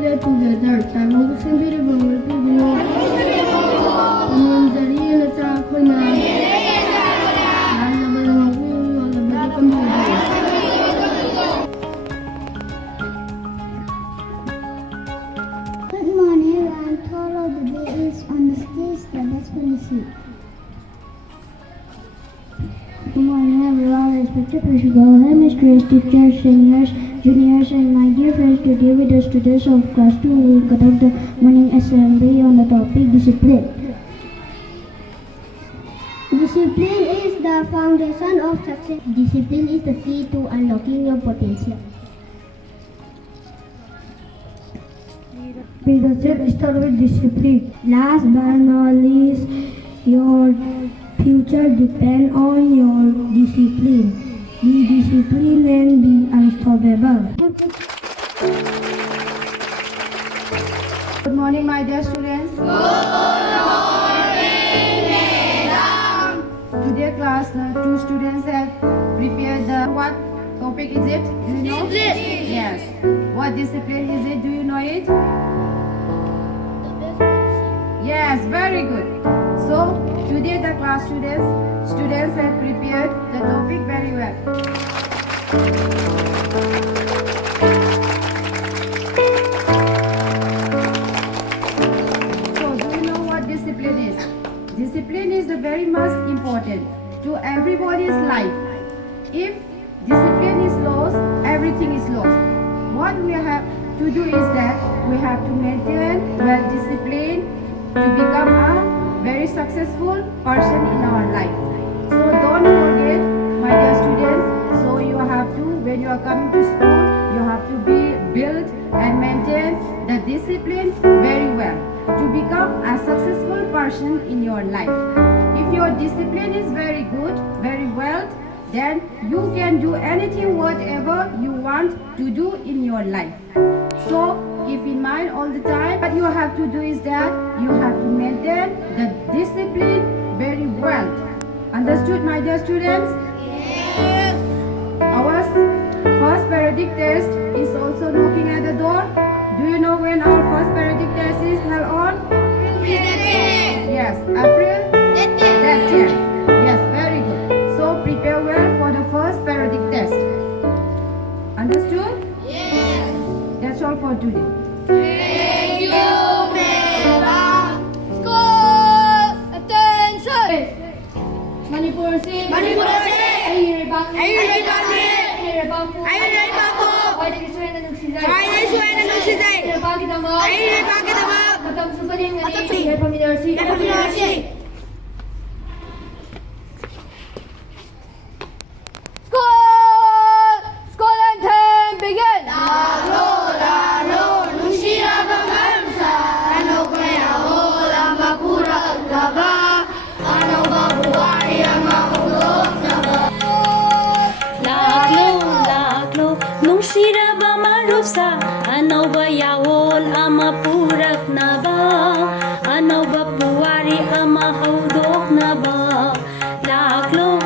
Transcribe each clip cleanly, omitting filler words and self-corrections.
play together. Talong sembiri bangal pibino. Manjari na cha khoina. Alla bala ngui alla bala kambi. Good morning, and follow the day is on the stage. Let's see. Good morning, everyone. Respected principal, headmistress, teachers, seniors, juniors, and my dear friends. Today, with the students of class 2, we will conduct the morning assembly on the topic discipline. Discipline is the foundation of success. Discipline is the key to unlocking your potential. Leadership start with discipline. Last but not least, your future depends on your discipline. Be disciplined and be unstoppable. Good morning, my dear students. Good morning, madam. Today class, two students have prepared the what topic is it? Do you know? Discipline. Yes. What discipline is it? Do you know it? Yes, very good. So today the class students have prepared the topic very well. So do you know what discipline is? Discipline is the very most important to everybody's life. If discipline is lost, everything is lost. What we have to do is that we have to maintain well discipline to become a very successful person in our life. So don't forget, my dear students, so you have to, when you are coming to school, you have to be build and maintain the discipline very well to become a successful person in your life. If your discipline is very good, very well, then you can do anything whatever you want to do in your life. So keep in mind all the time, what you have to do is that you have to maintain the discipline very well. Understood, my dear students? Yes. Our first periodic test is also knocking at the door. Do you know when our first periodic test is held on? Yes, April? That year. Yes, very good. So prepare well for the first periodic test. Understood? Yes. That's all for today. Thank you, madam. School attention. Manipur si. Ay rebang po. Ay disuay na nugsizay. Rebagi damo. Matang sumpaling ngani. Ay pamilyarsi. School anthem begin. Nung sira ba marupsa, ano ba yawol ama purak na ba? Ano ba puwari ama haudok na ba? Laklo,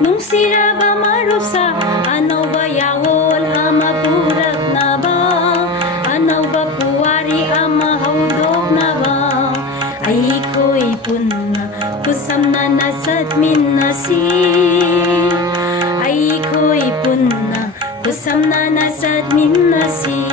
nung sira ba marupsa, ano ba yawol ama purak na ba? Ano ba puwari ama haudok na ba? Ay ko'y punna, kusam na nasat minasi. Ay ko'y punna, kusam na nasat minasi.